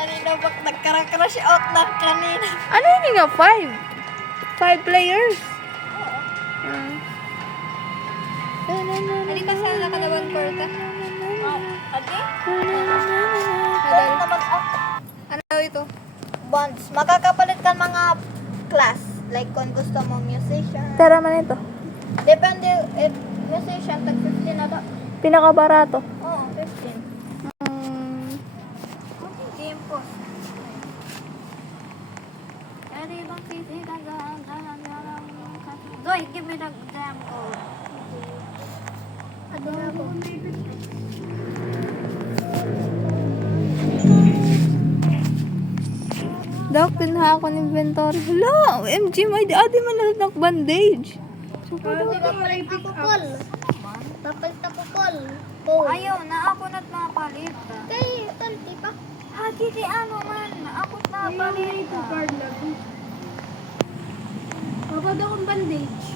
Kanina bak nagkara-crash out na kanina. Ano yun nga? 5? 5 players? Hindi ka sana nakalawang kwarta. Ate? Adal. Naman Ano daw ito? bonds. Makakapalit ka mga class. Like kung gusto mo musician. Tara man ito. Depende if musician, tag 15 na daw. Pinakabarato. Oo, 15. Game po. Zoy, give me the damn code. Ano na po? Dok, pinuha ako ng inventory. Hala, OMG, may adi man na bandage. Tapol. Tapol, tapol. Ayaw na ako na't napalit. Kay, tanti pa. Hagi di ano man. Ako napalit. Kapag akong bandage.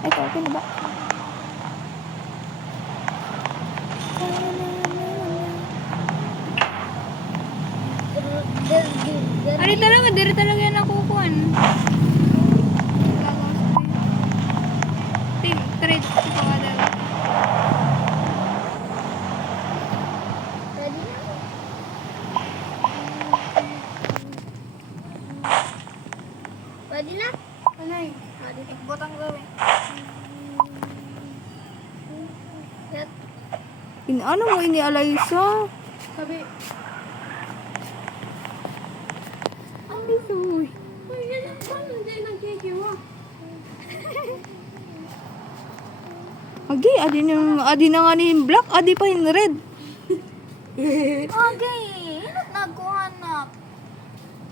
Ito, okay na ba? Ari talaga, diri talaga yan nakukuhan. Trade ko pa kadal. Ready na? Ready na? Anay, igbotang gawin. Ano mo ini Alaysa? Sabi, Ang bisoy. uy, yan ang paano hindi nagkikiwa. Adi na nga ni black, adi pa in red. Okay. Hinot nagkuha na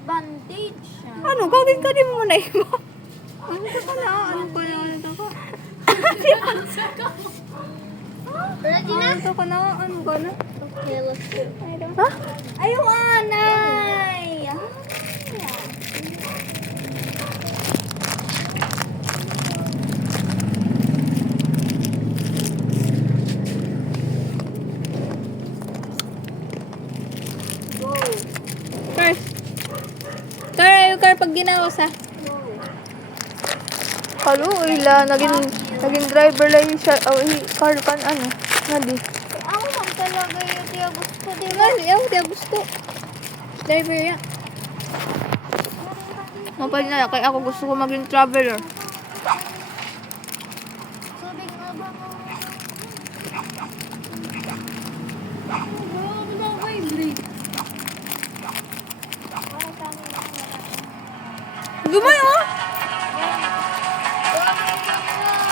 bandage. Ano, gawin ka din mo na iba. Ano ka na? Ano ko na? Ano ko? Ready na? Ano ko na? Ano ko na? Okay, let's go. Ha? Ayaw, anay! First. Ayaw pag ginawas ha. Halo, ila, naging driver lang siya, car kan ano, nadi. Ako man talaga yung tiya gusto, di ba? Well, ayaw, di gusto. Driver yan. Mapal na, kaya ako gusto ko maging traveler. Subig na ba mo? Grabe na vibrate. Para sa amin lang wala. Gumay, oh!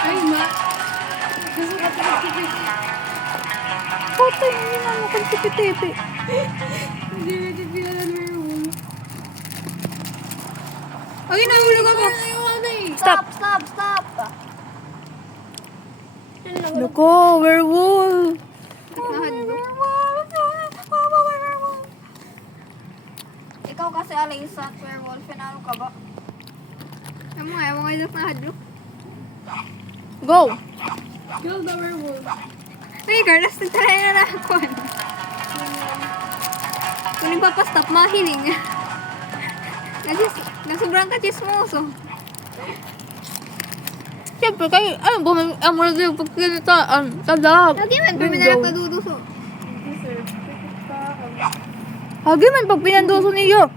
Ay, ma. Gusto ka pinagkipit. Puto, hindi na mo kung tipi-tipi. Hindi na titila na meron. Ay, nahulog ako. Stop, stop, stop. Naku, werewolf. Ikaw kasi Alaysa, werewolf, pinalo ka ba? Ayaw mo ilok na hadlok. Go! Kill the werewolf. Ay, Carlos, nagtry na ako. Kung yung papastop, mahiling. Nasubrang ka chismoso. Siyempre, kayo, ano ba, ang mga yung pagkinitaan, tadab. Lagi man, pag minanak na duduso. Hagi man, pag pinandoso niyo.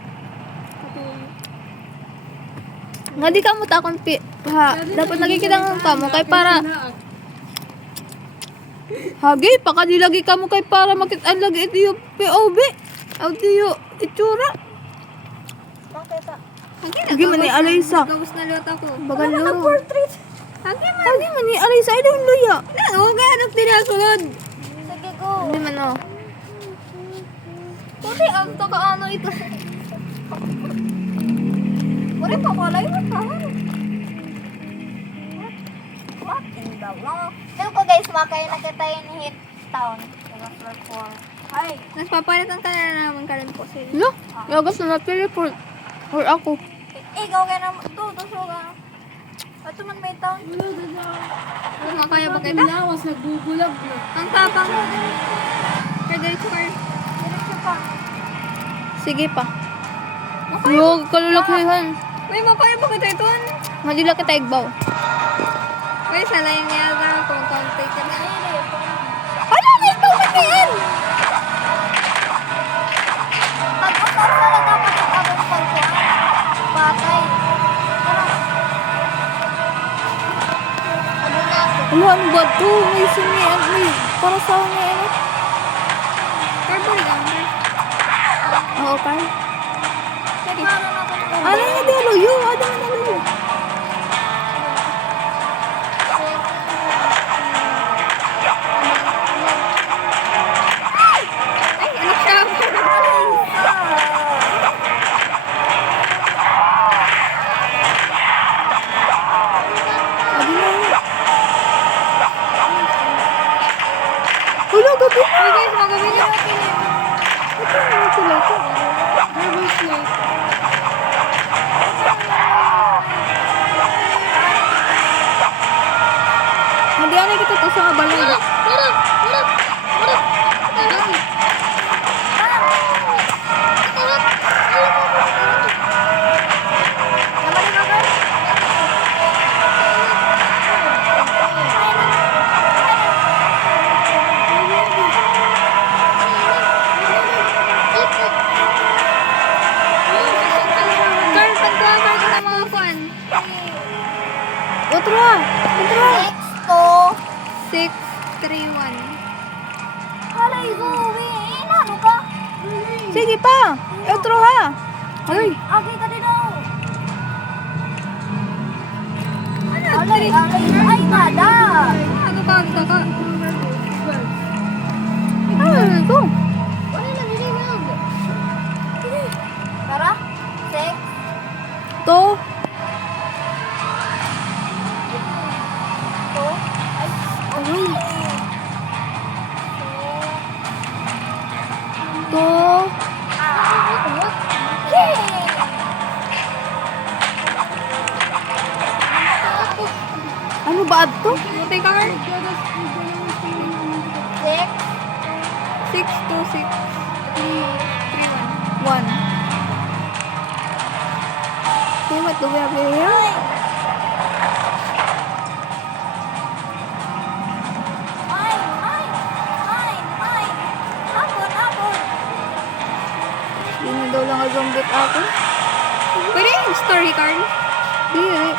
Nga di ka mo takon, dapat nakikita ng kamo, kay para, hagi, pakadilagi ka mo kay para makita lagi ito yung POV. Ito yung itsura. Makita. Hagi man ni Alaysa. Gawas na lot ako. Bagal luro. Portrait. Hagi man ni Alaysa, ay daw luya. Huwag ka hanap tinasunod. Sige, go. Hindi man oh. Puti, ang to ka ano ito. Wala pa ko alay mo pa. What in the world? Pero ko guys, makay na kita yung hit town. Diba, floor 4. Ay, Nagpapalitan ka na naman ka rin po sila. No, yagas na na-teleport. Or ako. ikaw ka na, duduso ka. Ato man may taon. Wala, dada. Kumakaya ba kita? Lawas, nagbubulag na. Ang tapang. Kaya diretso kayo. Diretso pa. Sige pa. Huwag kalulakihan. Uy, mapaya ba kita ito? Madila kita igbaw. Uy, sana yung yata kung country ka na. Wala na ito matiin! Pag usap sa na dapat ang abong pagkuhan. Patay. Tara. Ano na ako? Ano, ano ba ito? May sumian. May para sa niya ano? Cardboard ka. Oo, par. Kaya paano na ako? Ano nga di aluyo? Ano nga aluyo? Ay, ano siya? Abi na yun. Wala, gabi na. Uy, guys, magabi na. Ito na sila ito. Reverse light. Hindi ano kita to sa balay. Carl, pagkuha ka na mga kuan. Otro ah. Otro ah. Next to. 631. Halay, Zoe. Ano ka? Sige pa. Otro ha. Ay. Agi ka din ako. Ano? Alay, alay. Ay, nada. Ano ka? Ano ka? Ano ito? Tara. 6. To. 2. Ay. Ay. To. Yay! Ano ba ito? Buti ka, Carl. 6. 626. 331. 1. Okay, what do we have here? Ay. Ay, ay. Ay, ay. Hapon, hapon. Hindi na daw lang azombit ako. Pwede yung story, Carl? Di, eh.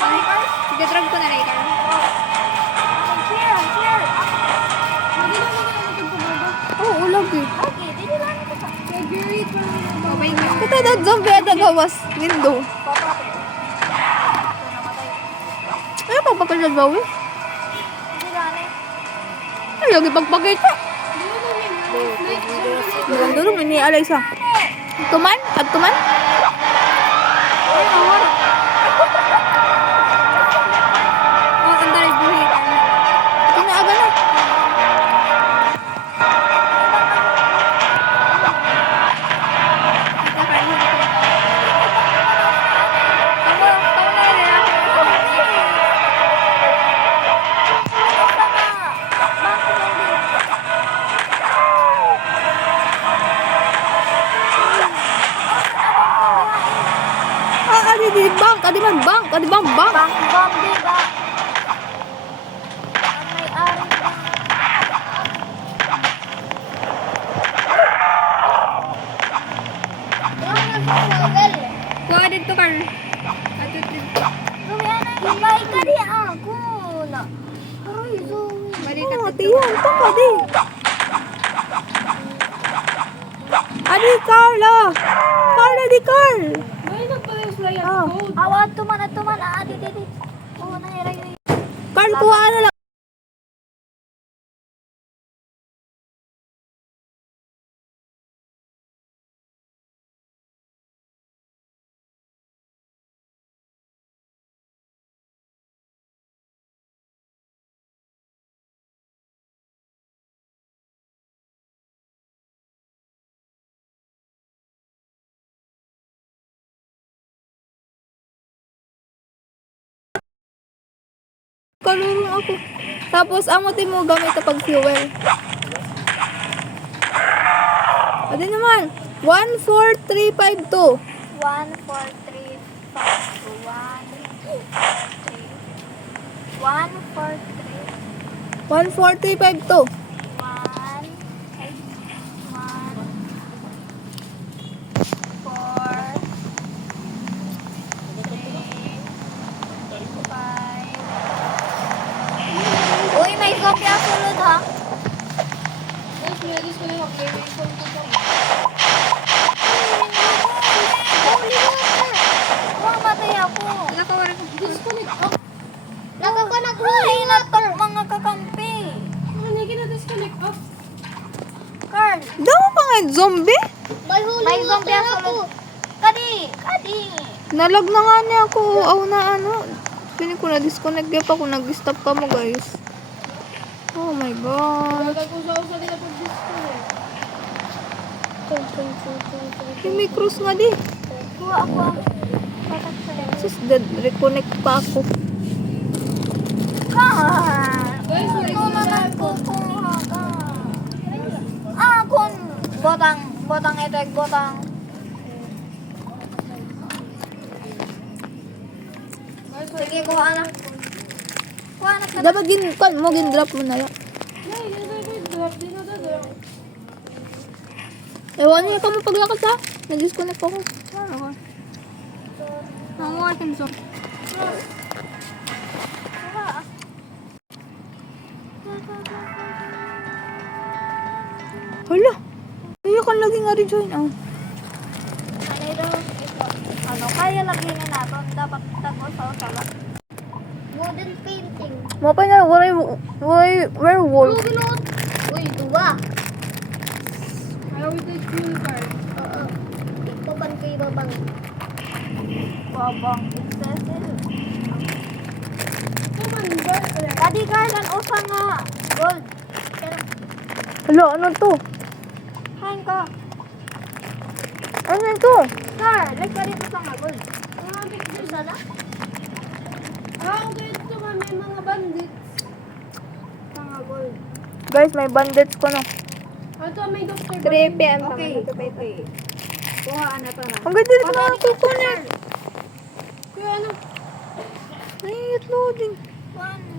Ay, ay. Sige, drag ko na rin, Carl. Cheer, cheer. Oo, ulag eh. Okay, dili lang ito pa. Oh my God. Kita daw zombie at gawas window. Papapit. Namatay. Ano pagpapalad ba, eh? Dili lang eh. Ay, lagi pagpakita. Durong ini Alexa. Tuman? At tuman? Ay, awar. Oh, ang dali buhi ka na. Tinaaga na. Adi bang, adi man bang, adi bang bang. Bang bombi ba? Ang may-ari ba? Yung nag-novel. Kuha dito, Carl. Atut dito. Lumiyan na, ibay ka di ako na. Aray, Zoe. Bali ka Oh, dito. tiyan, taka di. Adi Carla. Carla di Carl. Ay, nagpala yung fly Ah. code. Awat tuman, adi, adi. Oo, nahiray. Carl, kuha na lang. kalulong ako. Tapos, amutin mo gamit kapag fuel. Adi naman. 1, 4, 3, 5, 2. 1, 4, 3, 5, 2, 1, 4, 3. 1, 4, 3, 5, 2. 1, 8, 1, 4, 3, 5. Uy, may zombie ang sulod ha. Guys, may alis ko na yung play. May phone ko pa. Mamatay ako. Disconnect off. Laga ko nag-run. Natok mga kakampi. Ano yung gina-disconnect off? Carl, Daw pa nga zombie? may zombie ang sulod. Kadi. Nalag na nga niya ako. Aw na ano. Piling ko na-disconnect. Kaya pa ako nag-stop ka mo guys. Oh my god. Gagag-usa-usa nila pag-disconnect. Yung may cross nga di. Kuha ako ang patak sa left. Sus, dead. Reconnect pa ako. Carl. Guys, may Ano na nagkukuha ka? Akon. Botang ito, botang. Sige, kuha na. Kuha na ka. Dapat gin-drop mo na lang. Nay, drop din na drop. Ewan niya ka mo paglakas ha. Nag-disconnect ako. Ako. Ang akin so. Hala. Kaya kan lagi nga rejoin. Oh. Ano ito? Ano, kaya lagi na natin. Dapat tago sa usalat. Wooden painting. Mo pa na werewolf. Uy, dua. Ayaw with the fuel card. Oo. Ikaw kay babang. Babang. Excessive. Come on, guys. Kadi Carlan, usa nga. Gold. Pero, Hala, ano to? hain ka. Ano to? Car, like ka dito sa nga gold. Usa na? Dito kami mga bandits. Sa nga gold. Guys, may bandits ko no. Ito, may doctor. 3 PM pa. Okay. Kuha na to na. Ang ganda rin mga kukunin. Kaya ano? Ay, loading. One.